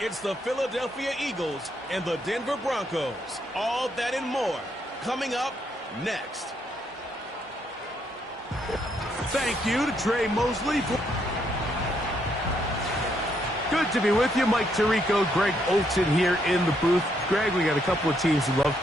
It's the Philadelphia Eagles and the Denver Broncos. All that and more coming up next. Thank you to Trey Mosley. Good to be with you. Mike Tirico, Greg Olson here in the booth. Greg, we got a couple of teams you love.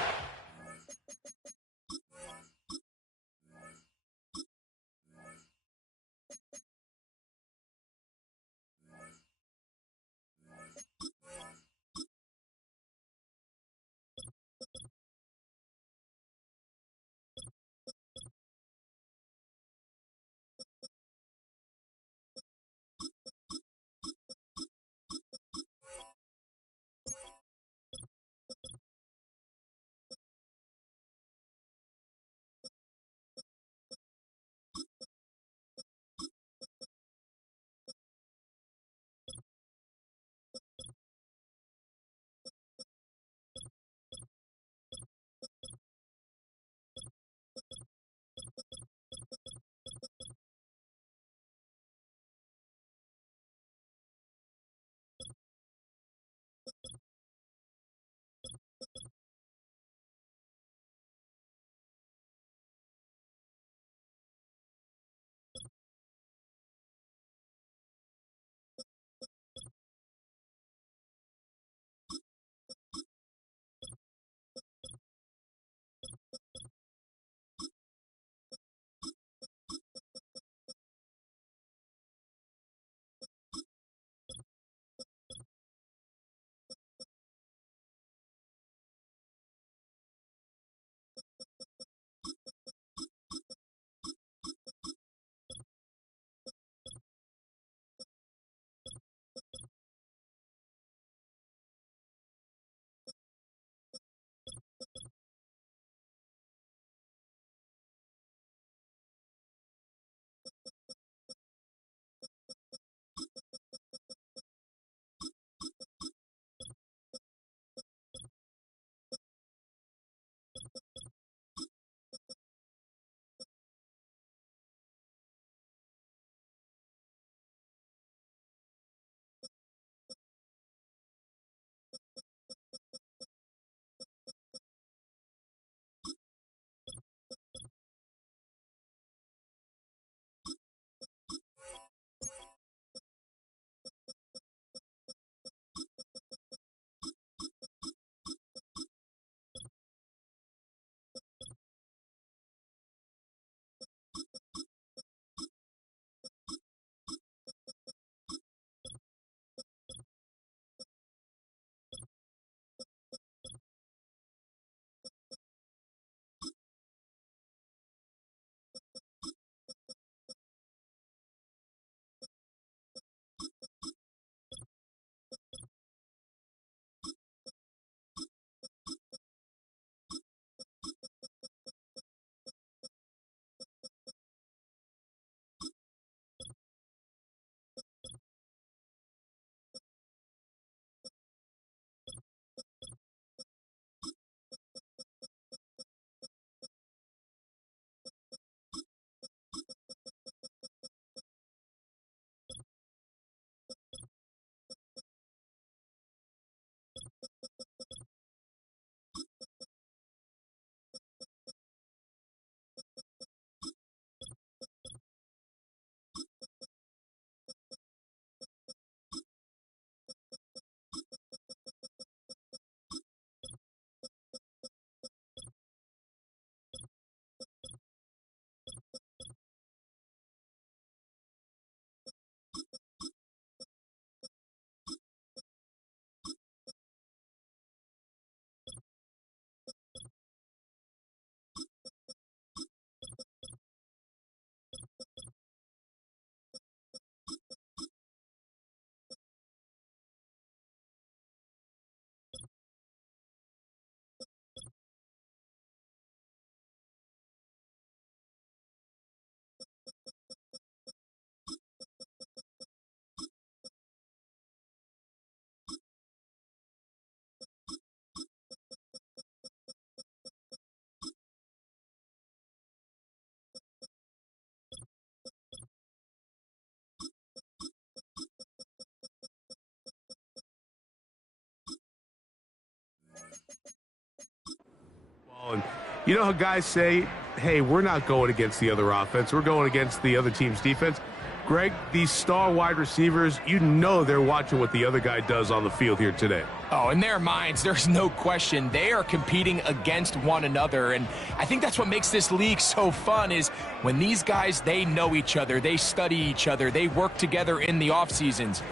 And you know how guys say, hey, we're not going against the other offense. We're going against the other team's defense. Greg, these star wide receivers, you know they're watching what the other guy does on the field here today. Oh, in their minds, there's no question. They are competing against one another, and I think that's what makes this league so fun is when these guys, they know each other, they study each other, they work together in the off seasons.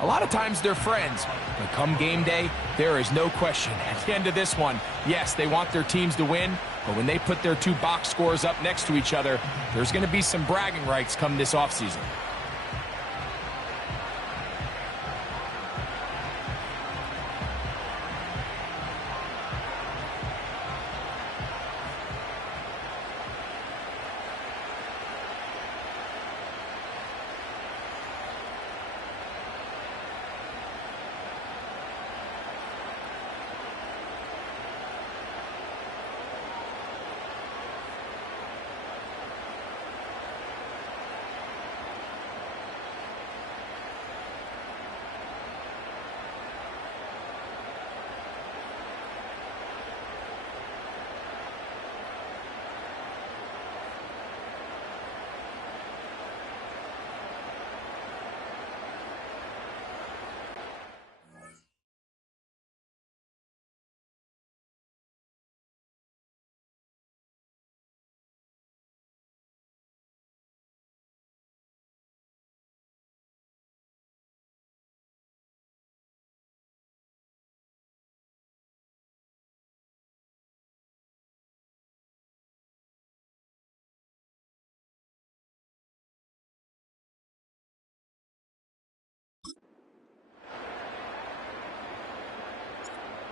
A lot of times they're friends, but come game day, there is no question. At the end of this one, yes, they want their teams to win, but when they put their two box scores up next to each other, there's going to be some bragging rights come this offseason.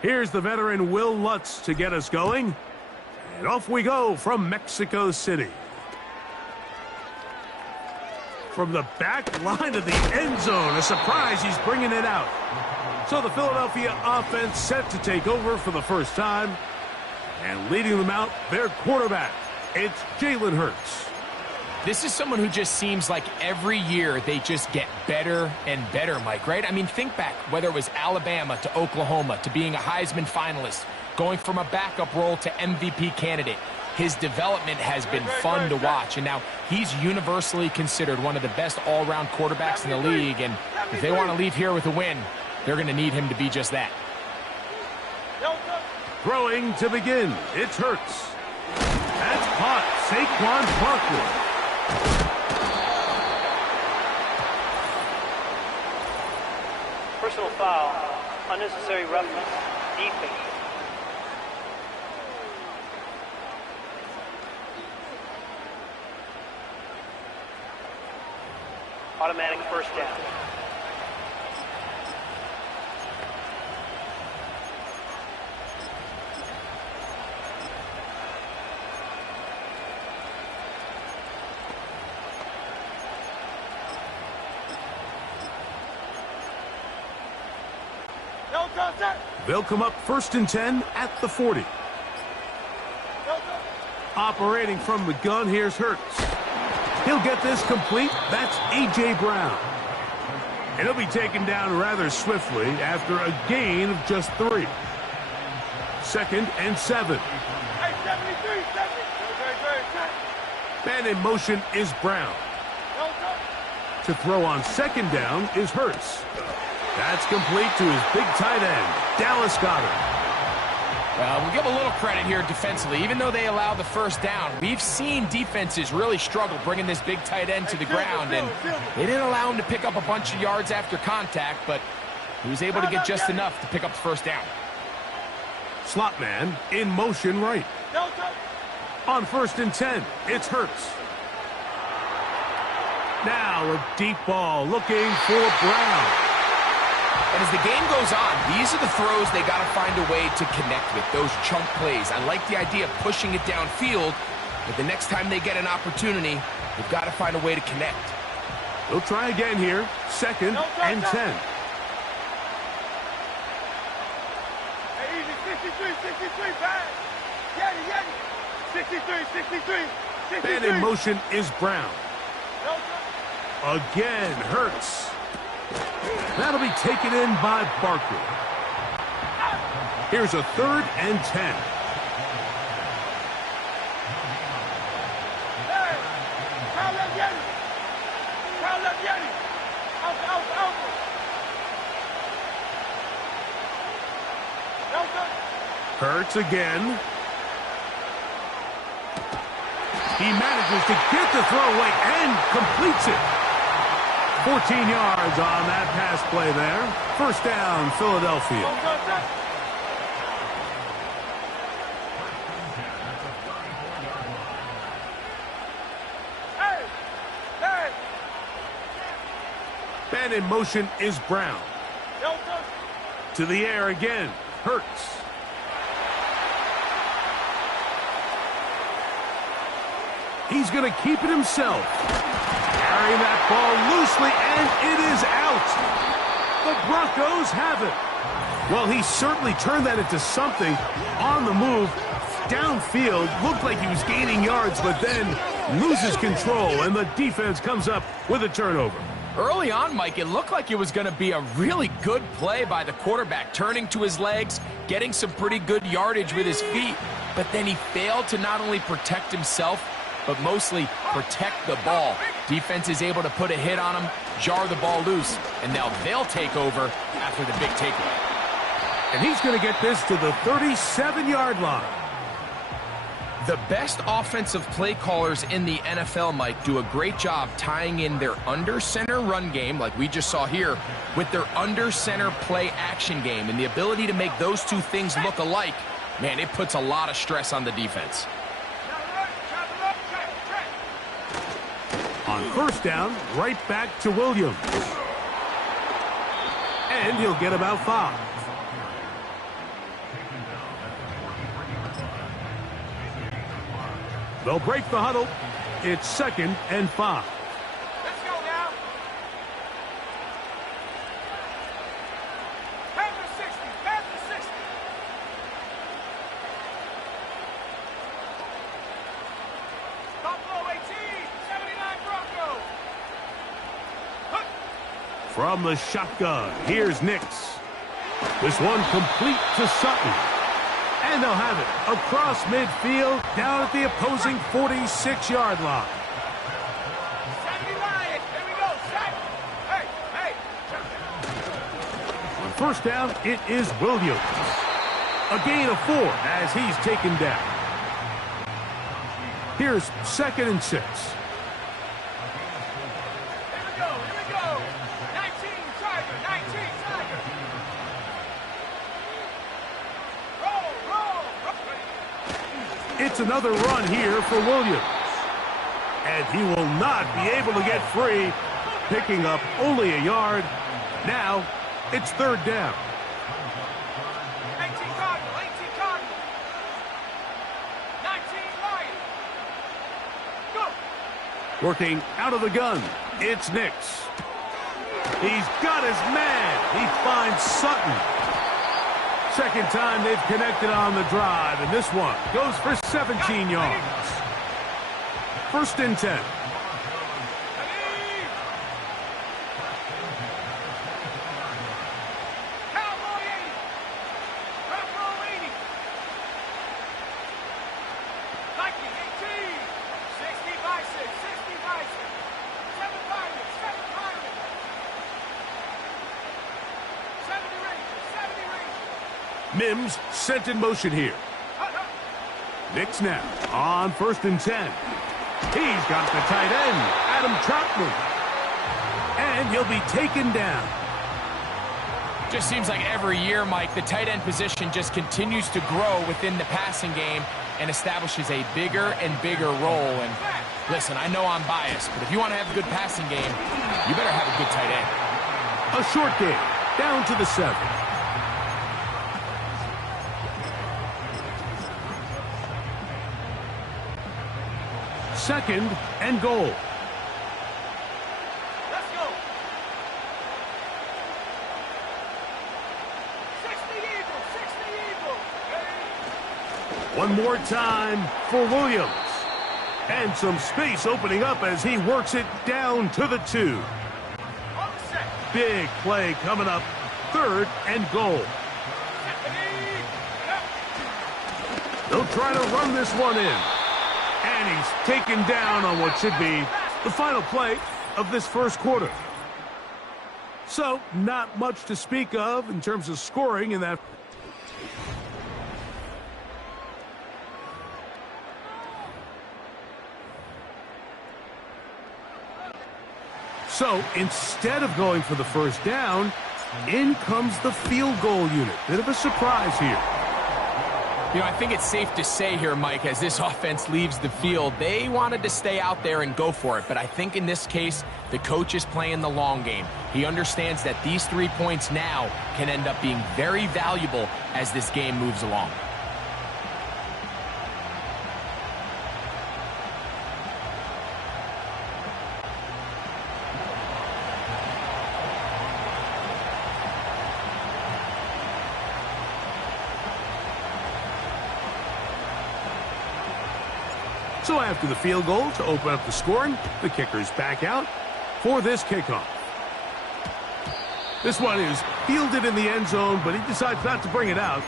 Here's the veteran Will Lutz to get us going. And off we go from Mexico City. From the back line of the end zone, a surprise, he's bringing it out. So the Philadelphia offense set to take over for the first time. And leading them out, their quarterback, it's Jalen Hurts. This is someone who just seems like every year they just get better and better, Mike, right? I mean, think back, whether it was Alabama to Oklahoma to being a Heisman finalist, going from a backup role to MVP candidate. His development has been fun to watch, and now he's universally considered one of the best all-around quarterbacks in the league, and if they want to leave here with a win, they're going to need him to be just that. Throwing to begin, it's Hurts. That's caught, Saquon Barkley. Personal foul, unnecessary roughness, defense. Automatic first down. They'll come up 1st and 10 at the 40. Operating from the gun, here's Hurts. He'll get this complete. That's A.J. Brown. And he'll be taken down rather swiftly after a gain of just 3. 2nd and 7. Man in motion is Brown. To throw on 2nd down is Hurts. That's complete to his big tight end, Dallas Goedert. We'll give a little credit here defensively. Even though they allow the first down, we've seen defenses really struggle bringing this big tight end to the ground, and they didn't allow him to pick up a bunch of yards after contact, but he was able to get just enough to pick up the first down. Slot man in motion right. On 1st and 10, it's Hurts. Now a deep ball looking for Brown. And as the game goes on, these are the throws they got to find a way to connect with, those chunk plays. I like the idea of pushing it downfield, but the next time they get an opportunity, they've got to find a way to connect. They'll try again here, 2nd and 10. Man in motion is Brown. Again, Hurts. That'll be taken in by Barkley. Here's a 3rd and 10. Hurts again. He manages to get the throwaway and completes it. 14 yards on that pass play there. First down, Philadelphia. And in motion is Brown. To the air again. Hurts. He's going to keep it himself. Carrying that ball loosely, and it is out. The Broncos have it. Well, he certainly turned that into something on the move. Downfield, looked like he was gaining yards, but then loses control, and the defense comes up with a turnover. Early on, Mike, it looked like it was going to be a really good play by the quarterback, turning to his legs, getting some pretty good yardage with his feet, but then he failed to not only protect himself, but mostly protect the ball. Defense is able to put a hit on him, jar the ball loose, and now they'll take over after the big takeaway. And he's going to get this to the 37-yard line. The best offensive play callers in the NFL, Mike, do a great job tying in their under-center run game, like we just saw here, with their under-center play action game. And the ability to make those two things look alike, man, it puts a lot of stress on the defense. On first down, right back to Williams. And he'll get about 5. They'll break the huddle. It's 2nd and 5. Let's go now. Panther 60, Panther 60. Buffalo 18, 79 Broncos. From the shotgun, here's Nix. This one complete to Sutton. And they'll have it across midfield, down at the opposing 46-yard line. 79, here we go, set. Hey. On first down, it is Williams. A gain of 4 as he's taken down. Here's 2nd and 6. Here we go. 19 Tiger. It's another run here for Williams. And he will not be able to get free, picking up only a yard. Now, it's 3rd down. 18 Cardinal. 19 Lion. Go. Working out of the gun, it's Nix. He's got his man. He finds Sutton. Second time they've connected on the drive, and this one goes for 17 yards. 1st and 10. Cowboy 80. Cowboy 80. Viking 18. 60 Bison. 7 Pirates. 70 Rangers. Mims sent in motion here. Nix now on 1st and 10. He's got the tight end, Adam Troutman. And he'll be taken down. Just seems like every year, Mike, the tight end position just continues to grow within the passing game and establishes a bigger and bigger role. And listen, I know I'm biased, but if you want to have a good passing game, you better have a good tight end. A short game, down to the 7. Second and goal. Let's go. 60 Eagles. One more time for Williams. And some space opening up as he works it down to the 2. Big play coming up. 3rd and goal. They'll try to run this one in. And he's taken down on what should be the final play of this first quarter. So, not much to speak of in terms of scoring in that. So instead of going for the first down, in comes the field goal unit. Bit of a surprise here. You know, I think it's safe to say here, Mike, as this offense leaves the field, they wanted to stay out there and go for it. But I think in this case, the coach is playing the long game. He understands that these 3 points now can end up being very valuable as this game moves along. So after the field goal to open up the scoring, the kicker's back out for this kickoff. This one is fielded in the end zone, but he decides not to bring it out,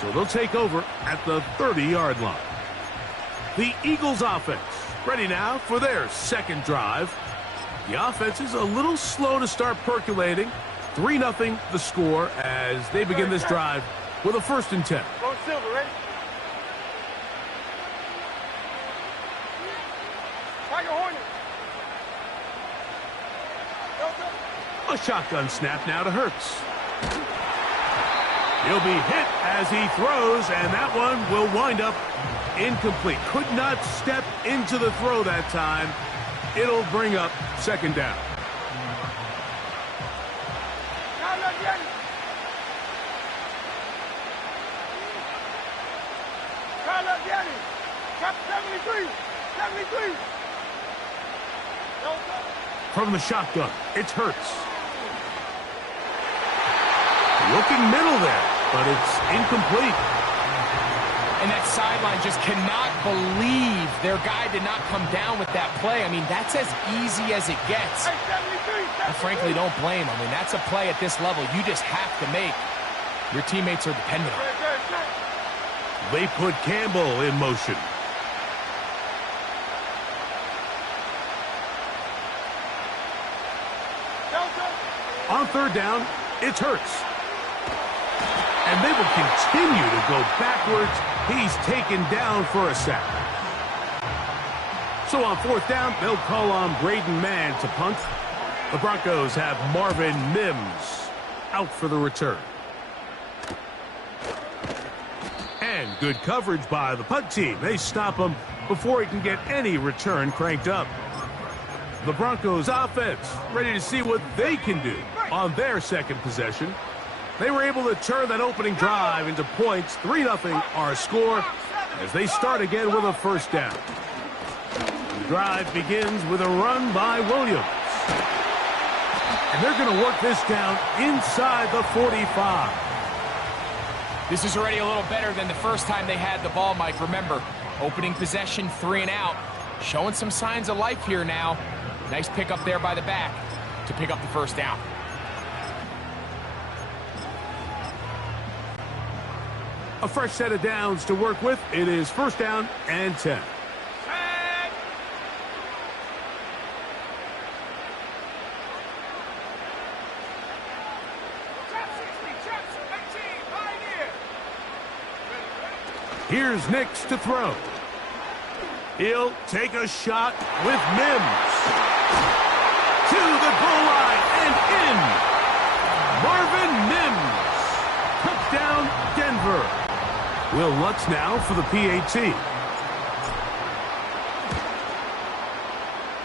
so they'll take over at the 30-yard line. The Eagles offense ready now for their second drive. The offense is a little slow to start percolating. 3-0 the score as they begin this drive with a 1st and 10. Go Silver, ready? Tiger Hornet. A shotgun snap now to Hurts. He'll be hit as he throws, and that one will wind up incomplete. Could not step into the throw that time. It'll bring up 2nd down. Cap 73. 73. From the shotgun, it's Hurts. Looking middle there, but it's incomplete. And that sideline just cannot believe their guy did not come down with that play. I mean, that's as easy as it gets. I frankly don't blame him. I mean, that's a play at this level you just have to make. Your teammates are dependent on it. They put Campbell in motion. On 3rd down, it's Hurts. And they will continue to go backwards. He's taken down for a sack. So on 4th down, they'll call on Braden Mann to punt. The Broncos have Marvin Mims out for the return. And good coverage by the punt team. They stop him before he can get any return cranked up. The Broncos offense ready to see what they can do on their second possession. They were able to turn that opening drive into points. 3-0 our score as they start again with a 1st down. The drive begins with a run by Williams. And they're going to work this down inside the 45. This is already a little better than the first time they had the ball, Mike. Remember, opening possession, 3 and out. Showing some signs of life here now. Nice pick up there by the back to pick up the 1st down. A fresh set of downs to work with. It is 1st down and 10. Here's Nix to throw. He'll take a shot with Mims. To the goal line and in. Marvin Mims. Touchdown, Denver. Will Lutz now for the PAT.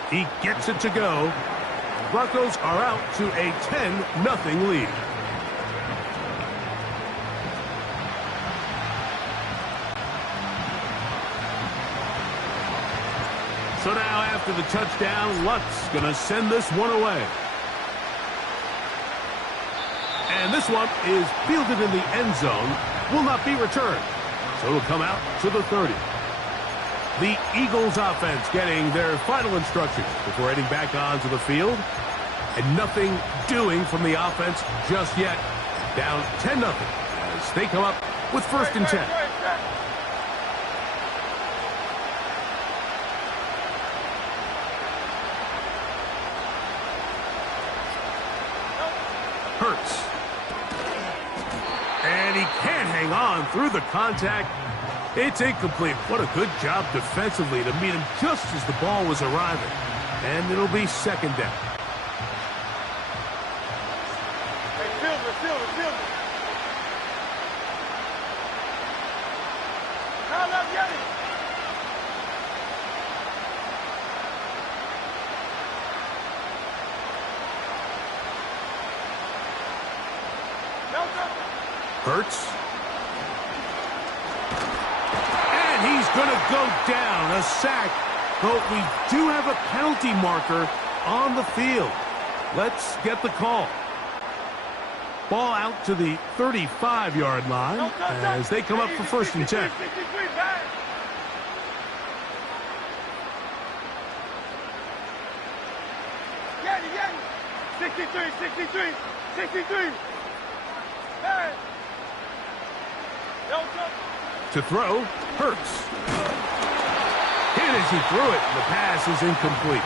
He gets it to go. Broncos are out to a 10-0 lead. So now after the touchdown, Lutz going to send this one away. And this one is fielded in the end zone. Will not be returned. So it'll come out to the 30. The Eagles offense getting their final instructions before heading back onto the field. And nothing doing from the offense just yet. Down 10-0 as they come up with 1st and 10. Hurts. And he can't hang on through the contact. It's incomplete. What a good job defensively to meet him just as the ball was arriving. And it'll be 2nd down. get it. Hurts. And he's going to go down. A sack. But we do have a penalty marker on the field. Let's get the call. Ball out to the 35-yard line as they come up for 1st and 10. Get it. 63. Hey. To throw, Hurts. Hit as he threw it. The pass is incomplete.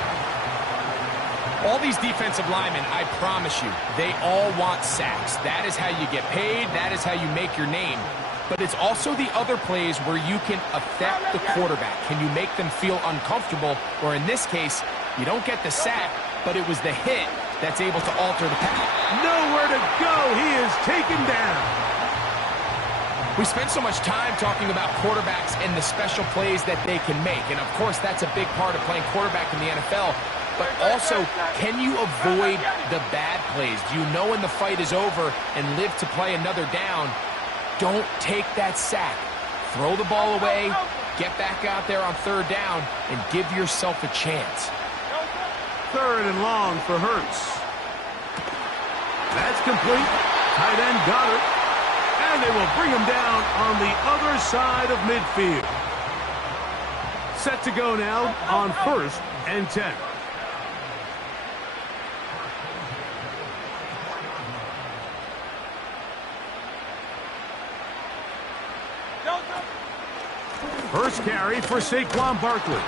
All these defensive linemen, I promise you, they all want sacks. That is how you get paid. That is how you make your name. But it's also the other plays where you can affect the quarterback. Can you make them feel uncomfortable? Or in this case, you don't get the sack, but it was the hit that's able to alter the pass. Nowhere to go. He is taken down. We spend so much time talking about quarterbacks and the special plays that they can make. And, of course, that's a big part of playing quarterback in the NFL. But also, can you avoid the bad plays? Do you know when the fight is over and live to play another down? Don't take that sack. Throw the ball away, get back out there on 3rd down, and give yourself a chance. 3rd and long for Hurts. That's complete. Tight end got it. And they will bring him down on the other side of midfield. Set to go now on 1st and 10. First carry for Saquon Barkley.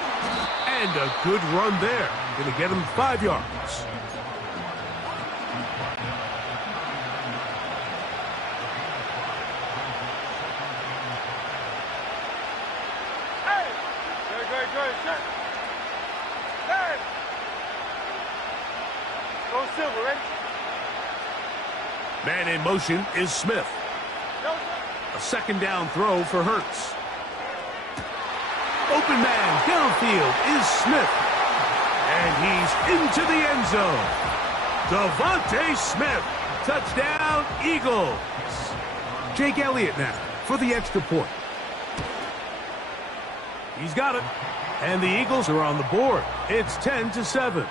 And a good run there. Going to get him 5 yards. Good. Hey. Go Silver, ready? Man in motion is Smith. A 2nd down throw for Hurts. Open man downfield is Smith. And he's into the end zone. Devontae Smith. Touchdown, Eagles. Jake Elliott now for the extra point. He's got it. And the Eagles are on the board. It's 10-7.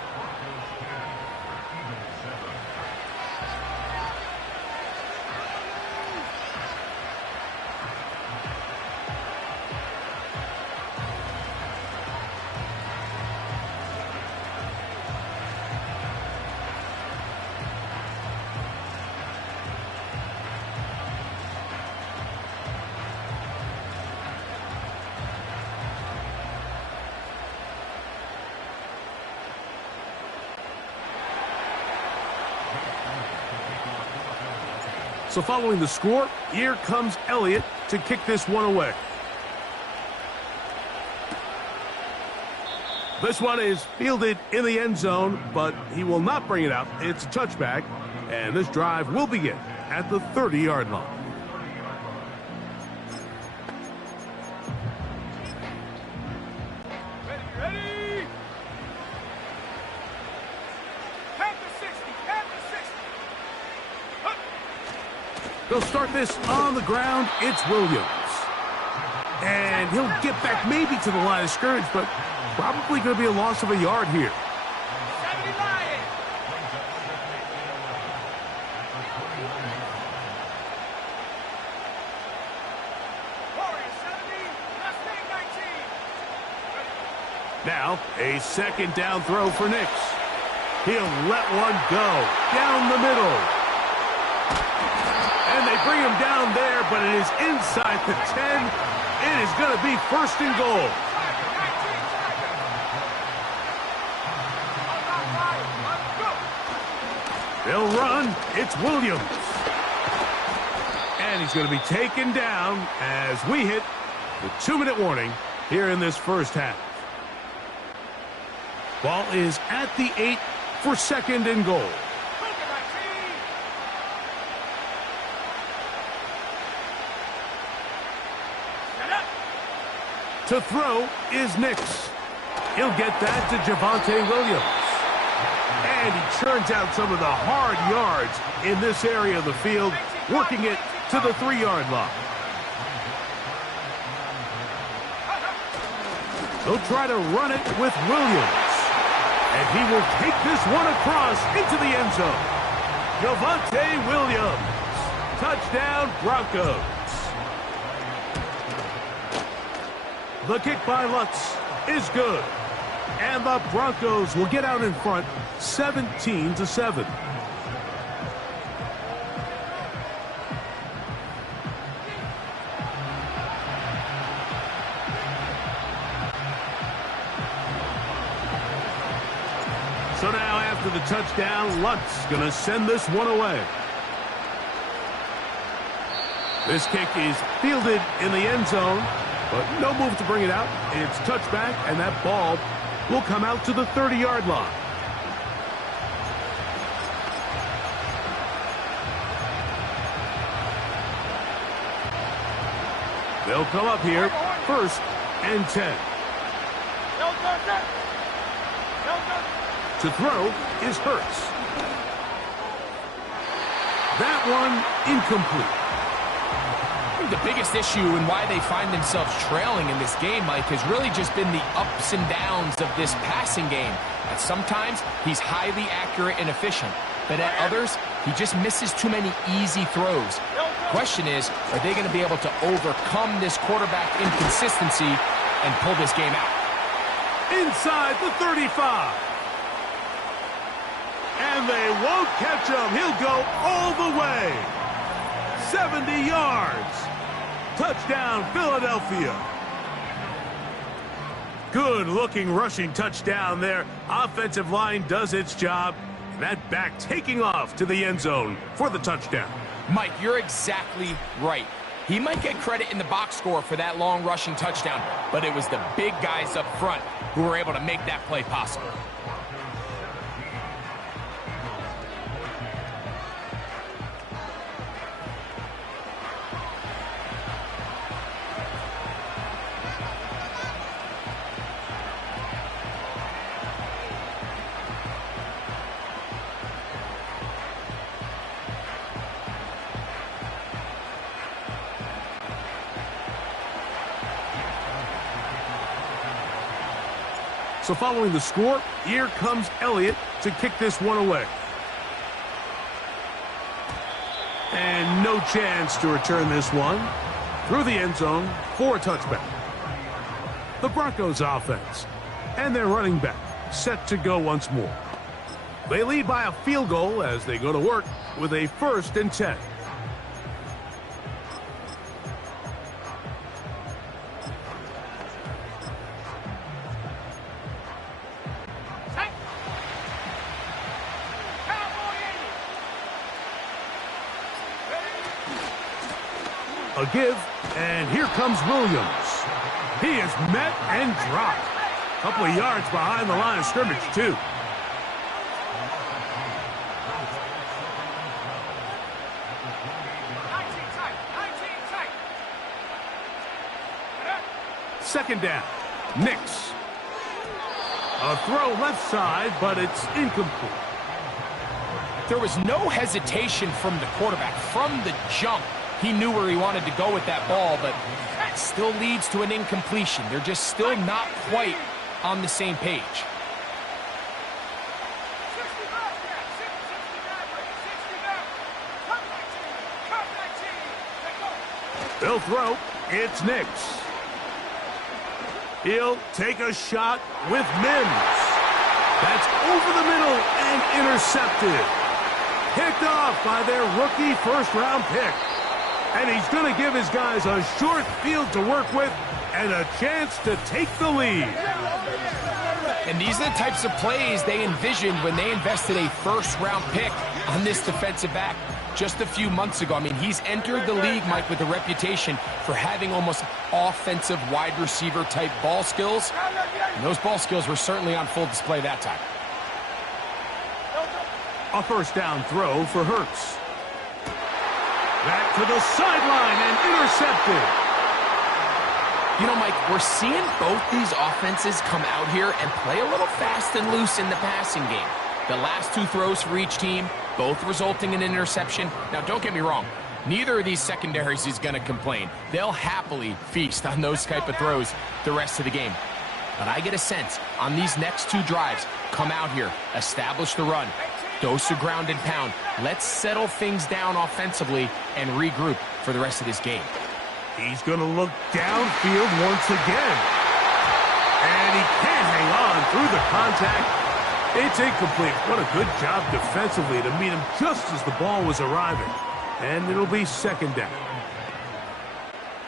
So following the score, here comes Elliott to kick this one away. This one is fielded in the end zone, but he will not bring it out. It's a touchback, and this drive will begin at the 30-yard line. Ready? They'll start this on the ground. It's Williams. And he'll get back maybe to the line of scrimmage, but probably going to be a loss of a yard here. Now, a 2nd down throw for Nix. He'll let one go down the middle. And they bring him down there, but it is inside the 10. It is going to be 1st and goal. They'll run. It's Williams. And he's going to be taken down as we hit the 2-minute warning here in this first half. Ball is at the 8 for 2nd and goal. To throw is Nix. He'll get that to Javonte Williams. And he churns out some of the hard yards in this area of the field, working it to the 3-yard line. They'll try to run it with Williams. And he will take this one across into the end zone. Javonte Williams. Touchdown, Broncos. The kick by Lutz is good. And the Broncos will get out in front 17-7. So now after the touchdown, Lutz going to send this one away. This kick is fielded in the end zone, but no move to bring it out. It's touchback, and that ball will come out to the 30-yard line. They'll come up here, 1st and 10. To throw is Hurts. That one incomplete. I think the biggest issue and why they find themselves trailing in this game, Mike, has really just been the ups and downs of this passing game. At sometimes, he's highly accurate and efficient, but at others, he just misses too many easy throws. Question is, are they going to be able to overcome this quarterback inconsistency and pull this game out? Inside the 35. And they won't catch him. He'll go all the way. 70 yards. Touchdown, Philadelphia. Good-looking rushing touchdown there. Offensive line does its job. And that back taking off to the end zone for the touchdown. Mike, you're exactly right. He might get credit in the box score for that long rushing touchdown, but it was the big guys up front who were able to make that play possible. So following the score, here comes Elliott to kick this one away. And no chance to return this one through the end zone for a touchback. The Broncos offense and their running back set to go once more. They lead by a field goal as they go to work with a 1st and 10. A give, and here comes Williams. He is met and dropped. A couple of yards behind the line of scrimmage, too. Second down, Nix. A throw left side, but it's incomplete. There was no hesitation from the quarterback. From the jump, he knew where he wanted to go with that ball, but that still leads to an incompletion. They're just still not quite on the same page. They'll throw. It's Nix. He'll take a shot with Mims. That's over the middle and intercepted. Picked off by their rookie first-round pick. And he's going to give his guys a short field to work with and a chance to take the lead. And these are the types of plays they envisioned when they invested a first-round pick on this defensive back just a few months ago. I mean, he's entered the league, Mike, with a reputation for having almost offensive wide receiver type ball skills. And those ball skills were certainly on full display that time. A first down throw for Hurts. Back to the sideline and intercepted. You know, Mike, we're seeing both these offenses come out here and play a little fast and loose in the passing game. The last two throws for each team, both resulting in an interception. Now, don't get me wrong. Neither of these secondaries is going to complain. They'll happily feast on those type of throws the rest of the game. But I get a sense on these next two drives, come out here, establish the run, dose of ground and pound. Let's settle things down offensively and regroup for the rest of this game. He's going to look downfield once again. And he can't hang on through the contact. It's incomplete. What a good job defensively to meet him just as the ball was arriving. And it'll be second down.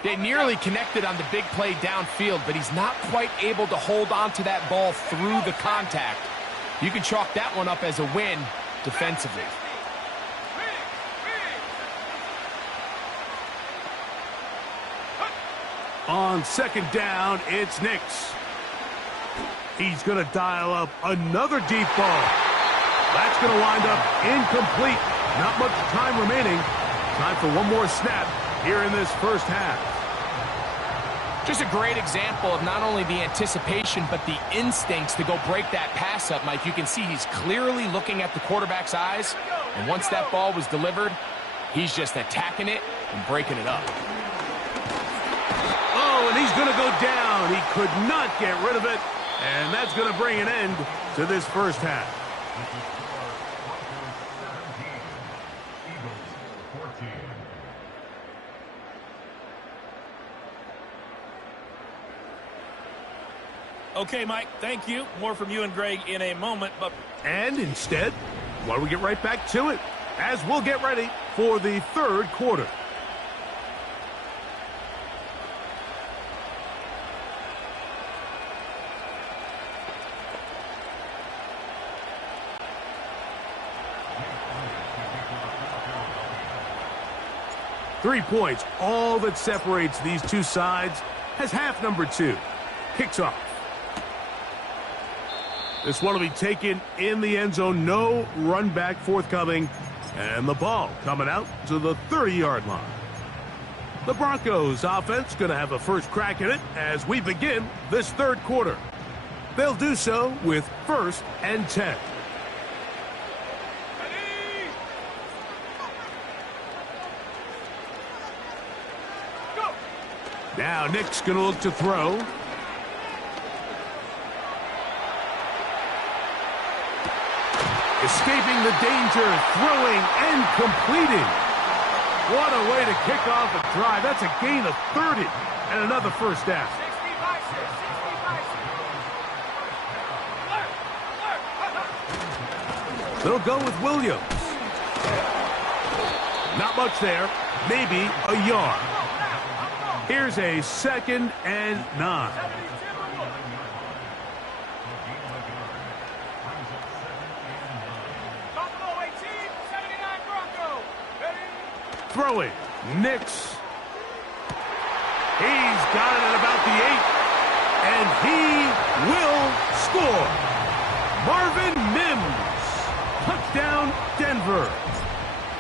They nearly connected on the big play downfield, but he's not quite able to hold on to that ball through the contact. You can chalk that one up as a win defensively. On second down, it's Nix. He's going to dial up another deep ball. That's going to wind up incomplete. Not much time remaining. Time for one more snap here in this first half. Just a great example of not only the anticipation, but the instincts to go break that pass up, Mike. You can see he's clearly looking at the quarterback's eyes. And once that ball was delivered, he's just attacking it and breaking it up. Oh, and he's going to go down. He could not get rid of it. And that's going to bring an end to this first half. Okay, Mike, thank you. More from you and Greg in a moment, but... And instead, why don't we get right back to it as we'll get ready for the third quarter. Three points, all that separates these two sides as half number two kicks off. This one will be taken in the end zone. No run back forthcoming. And the ball coming out to the 30-yard line. The Broncos offense going to have a first crack at it as we begin this third quarter. They'll do so with 1st and 10. Now Nick's going to look to throw. Escaping the danger, throwing and completing. What a way to kick off a drive. That's a gain of 30 and another first down. They'll go with Williams. Not much there, maybe a yard. Here's a 2nd and 9. Throwing, Nix. He's got it at about the 8, and he will score. Marvin Mims, touchdown Denver.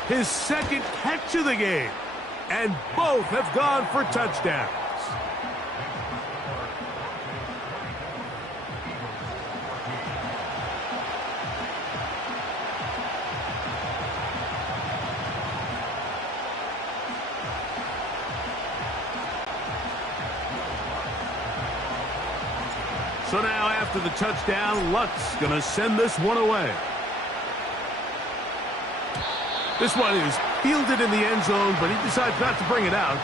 His 2nd catch of the game, and both have gone for touchdowns. So now after the touchdown, Lutz going to send this one away. This one is fielded in the end zone, but he decides not to bring it out.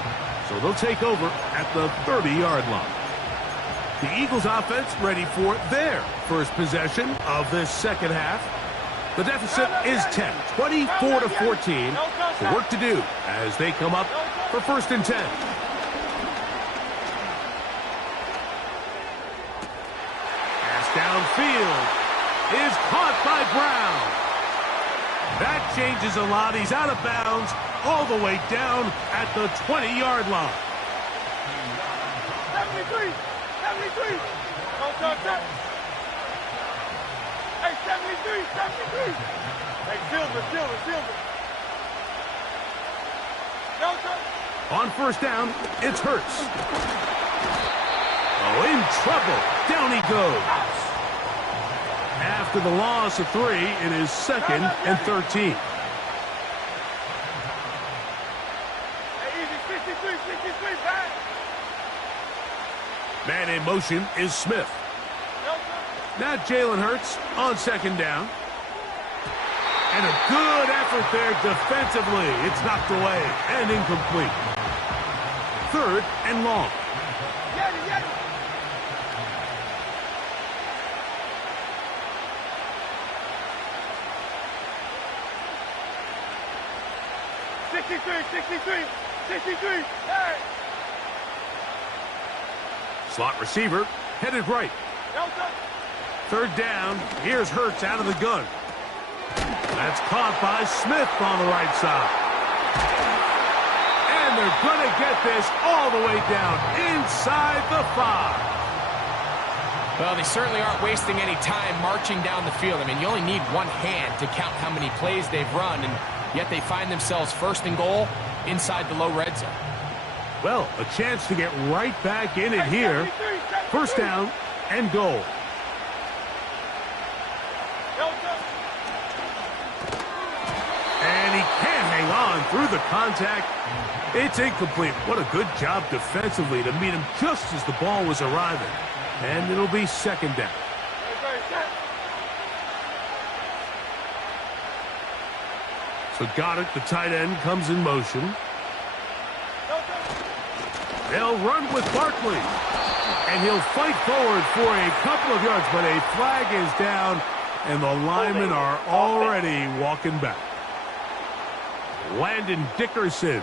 So they'll take over at the 30-yard line. The Eagles offense ready for their first possession of this second half. The deficit is 10, 24-14. So work to do as they come up for 1st and 10. Downfield is caught by Brown. That changes a lot. He's out of bounds all the way down at the 20-yard line. 73. Don't touch that. Hey, 73. Hey, Silver. Don't touch. On 1st down, it's Hurts. Oh, in trouble. Down he goes. After the loss of 3, it is 2nd and 13. Hey, easy, 63, pass. Man in motion is Smith. Now Jalen Hurts on 2nd down. And a good effort there defensively. It's knocked away and incomplete. 3rd and long. Yeti. 63. Hey. Slot receiver headed right. 3rd down. Here's Hurts out of the gun. That's caught by Smith on the right side. And they're going to get this all the way down inside the 5. Well, they certainly aren't wasting any time marching down the field. I mean, you only need one hand to count how many plays they've run, and yet they find themselves 1st and goal inside the low red zone. Well, a chance to get right back in it here. 1st down and goal. And he can't hang on through the contact. It's incomplete. What a good job defensively to meet him just as the ball was arriving. And it'll be 2nd down. So Goddard, the tight end, comes in motion. They'll run with Barkley. And he'll fight forward for a couple of yards, but a flag is down, and the linemen are already walking back. Landon Dickerson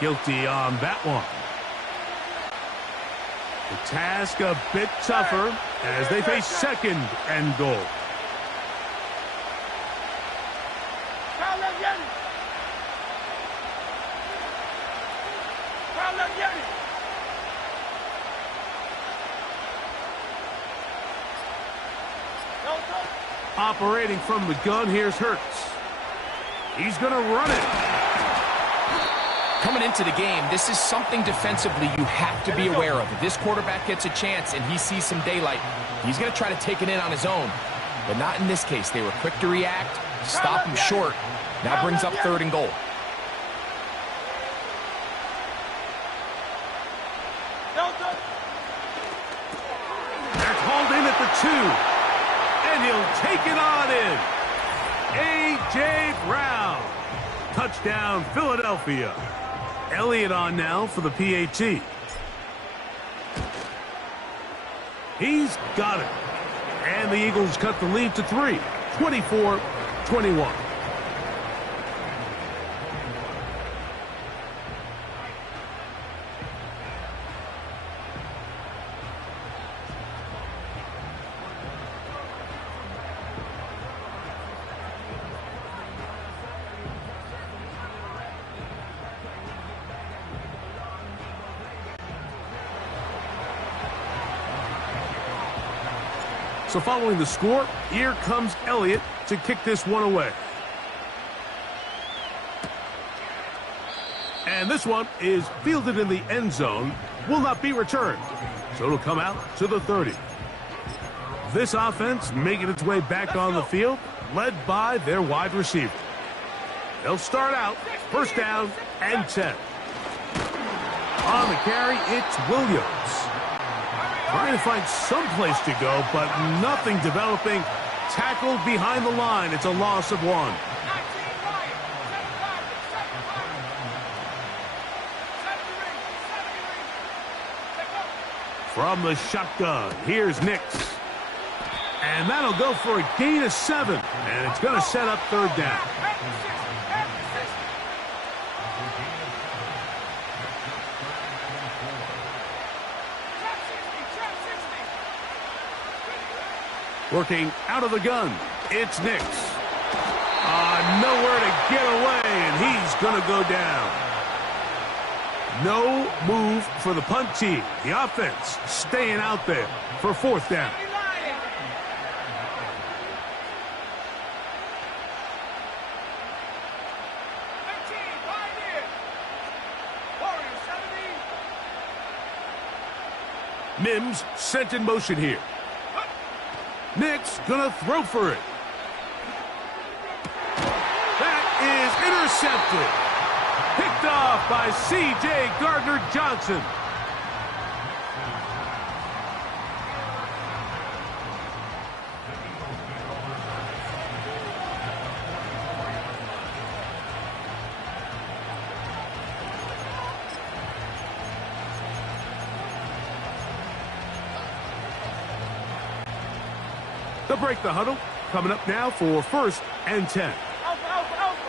guilty on that one. The task a bit tougher as they face 2nd and goal. Operating from the gun, here's Hurts. He's going to run it. Coming into the game, this is something defensively you have to be aware of. If this quarterback gets a chance and he sees some daylight, he's going to try to take it in on his own. But not in this case. They were quick to react, stop him short. Now brings up 3rd and goal. That's hauled in at the 2. And he'll take it on in. A.J. Brown. Touchdown, Philadelphia. Elliott on now for the PAT. He's got it. And the Eagles cut the lead to 3, 24-21. So following the score, here comes Elliott to kick this one away. And this one is fielded in the end zone, will not be returned. So it'll come out to the 30. This offense making its way back on the field, led by their wide receiver. They'll start out 1st down and 10. On the carry, it's Williams. Trying to find some place to go, but nothing developing. Tackled behind the line. It's a loss of 1. From the shotgun, here's Nix. And that'll go for a gain of 7. And it's going to set up 3rd down. Working out of the gun, it's Nix. Nowhere to get away, and he's going to go down. No move for the punt team. The offense staying out there for 4th down. Mims sent in motion here. Nick's gonna throw for it. That is intercepted. Picked off by C.J. Gardner-Johnson. They'll break the huddle. Coming up now for 1st and 10. Alpha, alpha, alpha.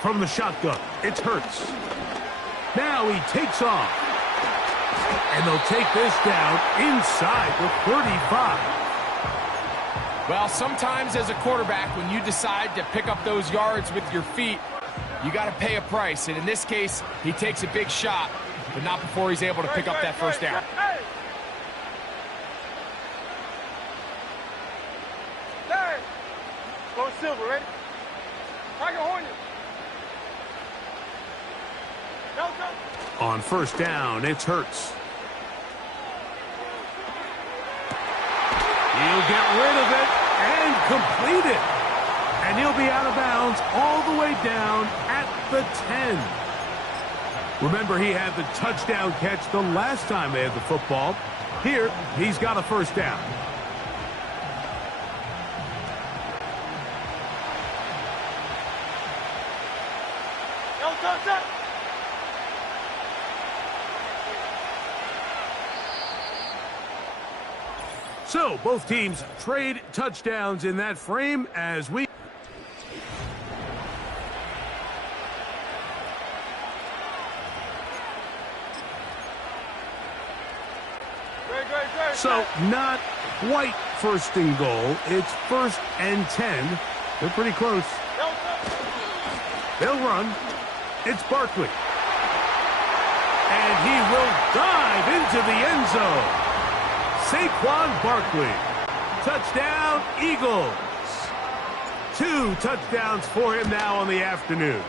From the shotgun, it's Hurts. Now he takes off. And they'll take this down inside the 35. Well, sometimes as a quarterback, when you decide to pick up those yards with your feet, you got to pay a price. And in this case, he takes a big shot, but not before he's able to pick up that first down. Hey! Hey! Go silver, ready? Tiger Hornet. Delta. On 1st down, it's Hurts. He'll get rid of it and complete it. And he'll be out of bounds all the way down at the 10. Remember, he had the touchdown catch the last time they had the football. Here, he's got a 1st down. Delta. So, both teams trade touchdowns in that frame as we... So, not quite 1st and goal. It's 1st and 10. They're pretty close. They'll run. It's Barkley. And he will dive into the end zone. Saquon Barkley. Touchdown, Eagles. 2 touchdowns for him now on the afternoon.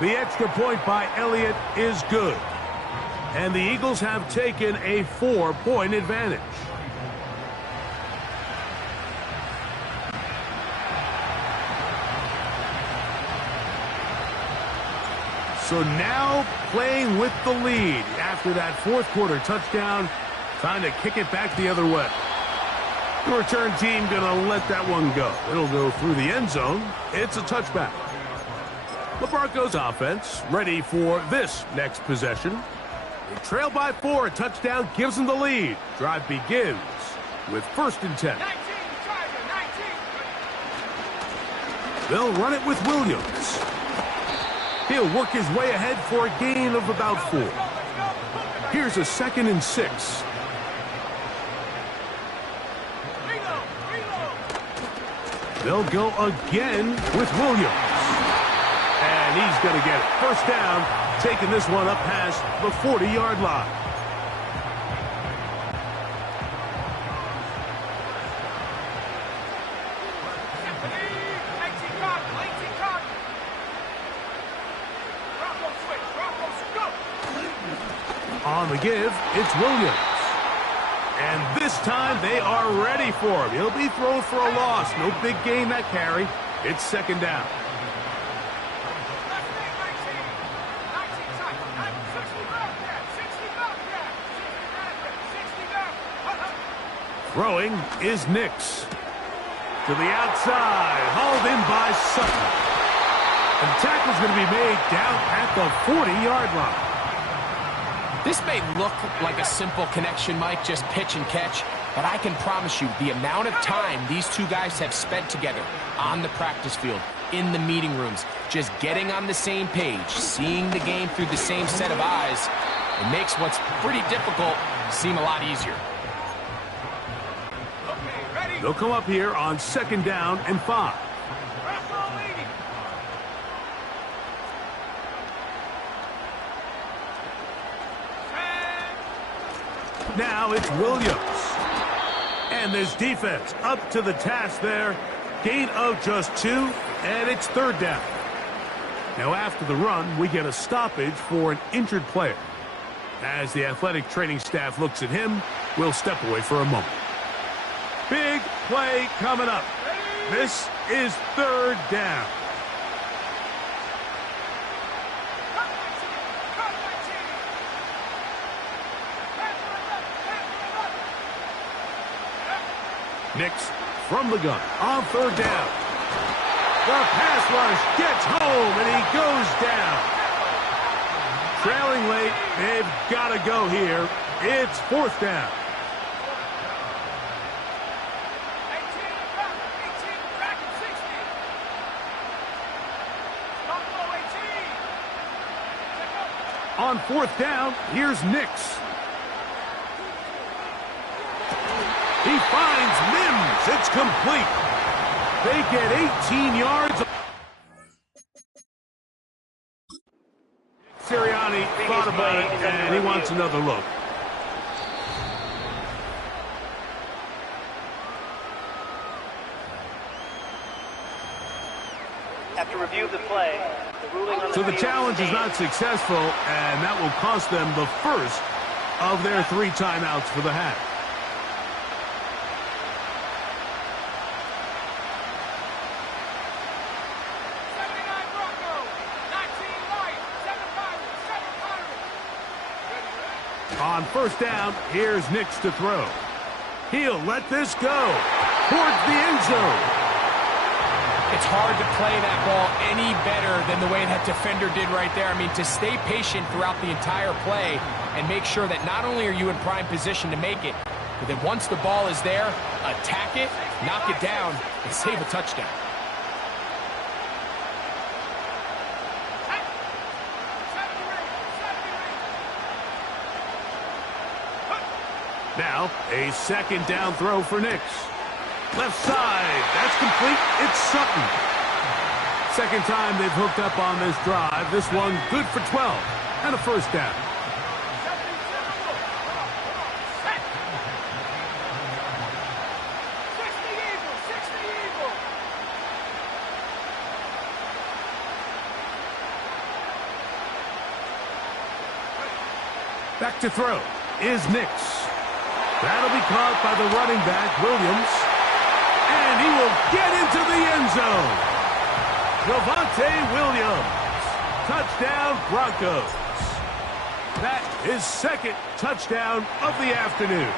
The extra point by Elliott is good. And the Eagles have taken a 4-point advantage. So now playing with the lead after that 4th quarter touchdown. Trying to kick it back the other way. The return team going to let that one go. It'll go through the end zone. It's a touchback. The Broncos offense ready for this next possession. They trail by 4. A touchdown gives them the lead. Drive begins with 1st and 10. 19, They'll run it with Williams. He'll work his way ahead for a gain of about 4. Here's a 2nd and 6. They'll go again with Williams. And he's going to get it. 1st down, taking this one up past the 40-yard line. On the give, it's Williams. And this time they are ready for him. He'll be thrown for a loss. No big gain that carry. It's 2nd down. Throwing is Nix. To the outside. Hauled in by Sutton. And the tackle's going to be made down at the 40-yard line. This may look like a simple connection, Mike, just pitch and catch, but I can promise you the amount of time these two guys have spent together on the practice field, in the meeting rooms, just getting on the same page, seeing the game through the same set of eyes, it makes what's pretty difficult seem a lot easier. They'll come up here on 2nd down and 5. Now it's Williams. And this defense up to the task there. Gain of just 2, and it's 3rd down. Now after the run, we get a stoppage for an injured player. As the athletic training staff looks at him, we'll step away for a moment. Big play coming up. This is 3rd down. Nix from the gun on 3rd down. The pass rush gets home, and he goes down. Trailing late, they've got to go here. It's 4th down. On 4th down, here's Nix. He finds Mims. It's complete. They get 18 yards. Sirianni thought about it, and he wants another look. After review of the play, the ruling on So the challenge is not successful, and that will cost them the first of their 3 timeouts for the half. On 1st down, here's Nix to throw. He'll let this go towards the end zone. It's hard to play that ball any better than the way that defender did right there. I mean, to stay patient throughout the entire play and make sure that not only are you in prime position to make it, but that once the ball is there, attack it, knock it down, and save a touchdown. Now, a 2nd down throw for Nix. Left side, that's complete. It's Sutton. 2nd time they've hooked up on this drive. This one good for 12 and a 1st down. Back to throw is Nix. That'll be caught by the running back, Williams. And he will get into the end zone. Javonte Williams. Touchdown, Broncos. That is 2nd touchdown of the afternoon.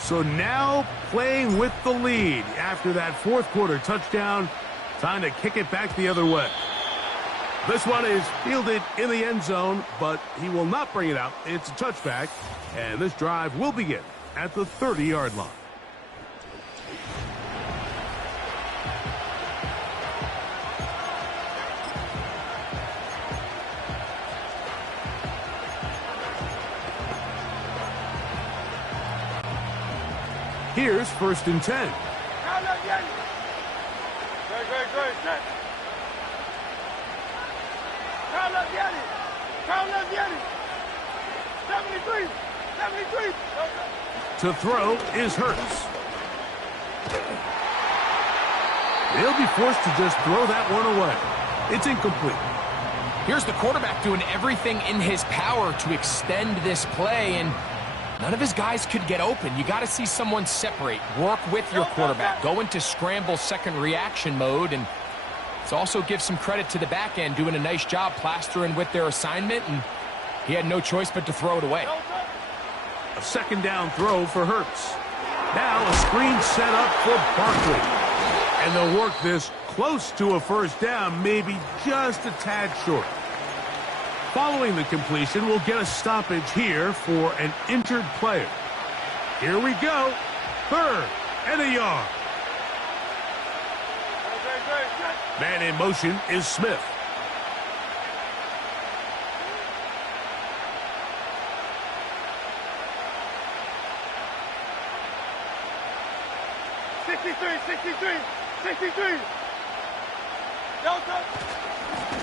So now playing with the lead after that 4th quarter touchdown. Time to kick it back the other way. This one is fielded in the end zone, but he will not bring it out. It's a touchback, and this drive will begin at the 30-yard line. Here's 1st and 10. To throw is Hurts. They'll be forced to just throw that one away. It's incomplete. Here's the quarterback doing everything in his power to extend this play, and none of his guys could get open. You got to see someone separate, work with your quarterback, go into scramble 2nd reaction mode, and it also gives some credit to the back end doing a nice job plastering with their assignment, and he had no choice but to throw it away. A 2nd down throw for Hurts. Now a screen set up for Barkley. And they'll work this close to a 1st down, maybe just a tad short. Following the completion, we'll get a stoppage here for an injured player. Here we go. 3rd and a yard. Man in motion is Smith.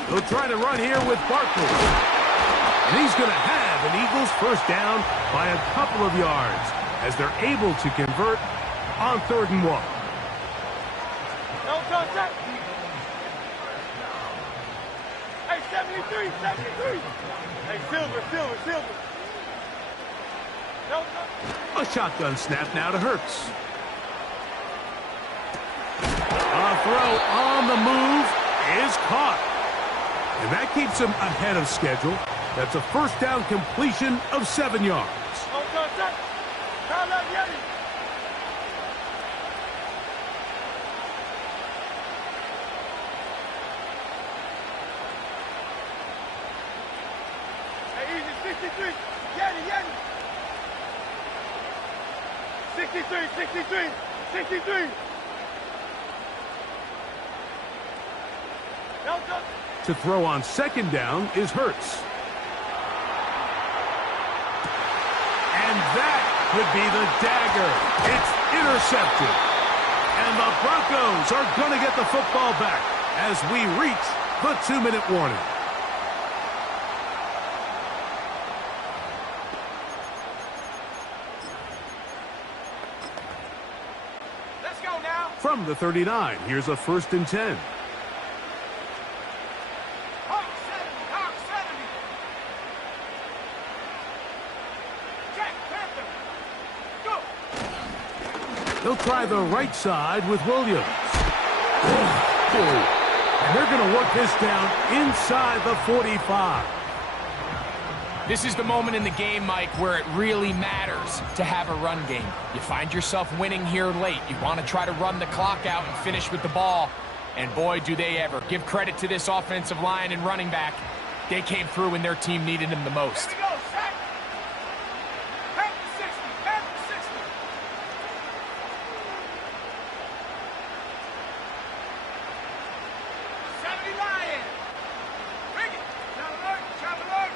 They'll try to run here with Barkley. And he's going to have an Eagles first down by a couple of yards as they're able to convert on 3rd and 1. Hey, 73. Hey, Silver. A shotgun snap now to Hurts. A throw on the move is caught. And that keeps him ahead of schedule. That's a first down completion of 7 yards. Hey, easy, 63. Yeti. 63. To throw on 2nd down is Hurts. And that could be the dagger. It's intercepted. And the Broncos are going to get the football back as we reach the 2-minute warning. Let's go now. From the 39, here's a 1st and 10. They'll try the right side with Williams. And they're going to work this down inside the 45. This is the moment in the game, Mike, where it really matters to have a run game. You find yourself winning here late. You want to try to run the clock out and finish with the ball. And boy, do they ever. Give credit to this offensive line and running back. They came through when their team needed them the most. Here we go, sack. Pass the 60. 70 Lion. Bring it. Traveler.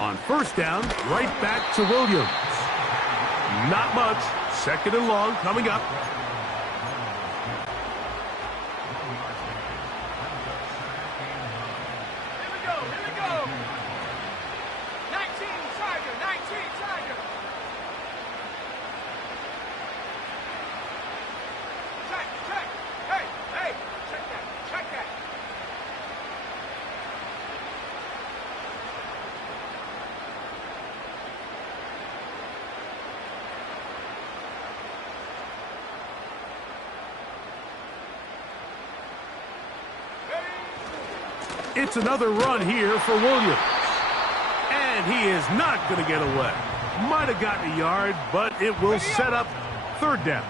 On 1st down, right back to Williams. Not much. 2nd and long coming up. Here we go. 19 Tiger. Check. Hey, check that. It's another run here for Williams. And he is not going to get away. Might have gotten a yard, but it will set up 3rd down.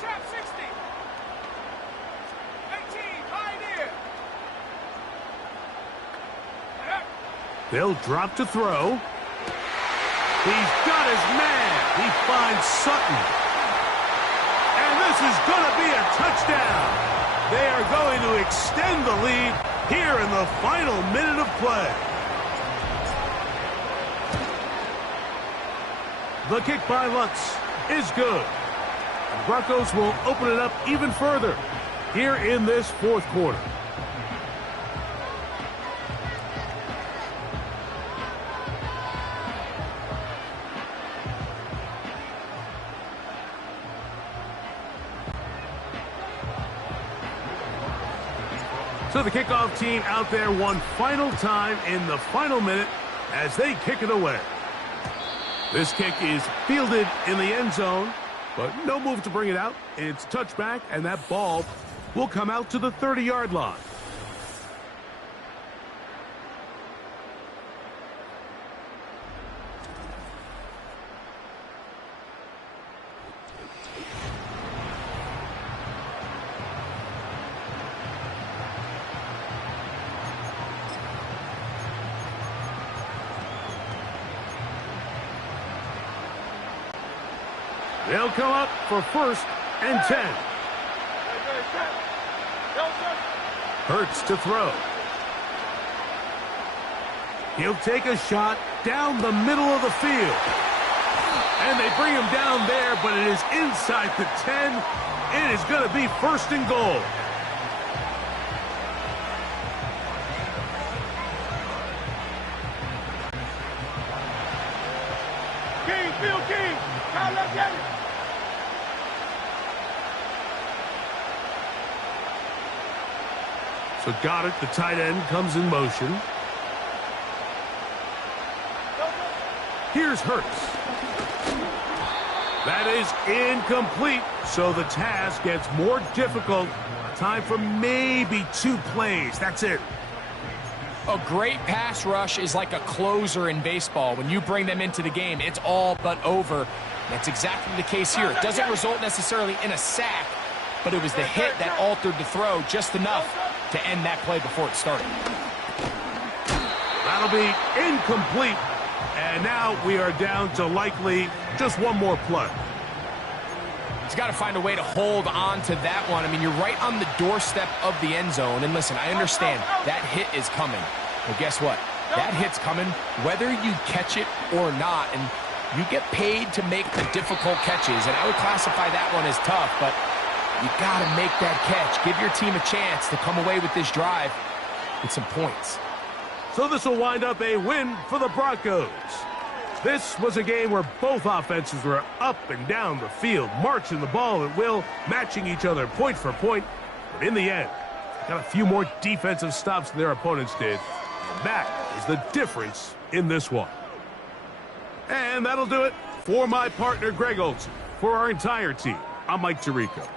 Trap 60. 18, Pioneer. They'll drop to throw. He's got his man. He finds Sutton. And this is going to be a touchdown. They are going to extend the lead here in the final minute of play. The kick by Lutz is good. The Broncos will open it up even further here in this 4th quarter. So the kickoff team out there one final time in the final minute as they kick it away. This kick is fielded in the end zone, but no move to bring it out. It's touchback, and that ball will come out to the 30-yard line. They'll come up for 1st and 10. Hurts to throw. He'll take a shot down the middle of the field. And they bring him down there, but it is inside the 10. It is going to be 1st and goal. King, Phil King. Now let's get it. So Goddard, the tight end, comes in motion. Here's Hurts. That is incomplete, so the task gets more difficult. Time for maybe 2 plays. That's it. A great pass rush is like a closer in baseball. When you bring them into the game, it's all but over. That's exactly the case here. It doesn't result necessarily in a sack, but it was the hit that altered the throw just enough to end that play before it started. That'll be incomplete. And now we are down to likely just 1 more play. He's got to find a way to hold on to that one. I mean, you're right on the doorstep of the end zone. And listen, I understand that hit is coming. But guess what? That hit's coming whether you catch it or not. And you get paid to make the difficult catches. And I would classify that one as tough. But you got to make that catch. Give your team a chance to come away with this drive with some points. So this will wind up a win for the Broncos. This was a game where both offenses were up and down the field, marching the ball at will, matching each other point for point. But in the end, got a few more defensive stops than their opponents did. And that is the difference in this one. And that'll do it for my partner, Greg Olson. For our entire team, I'm Mike Tirico.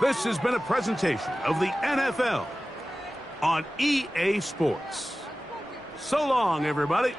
This has been a presentation of the NFL on EA Sports. So long, everybody.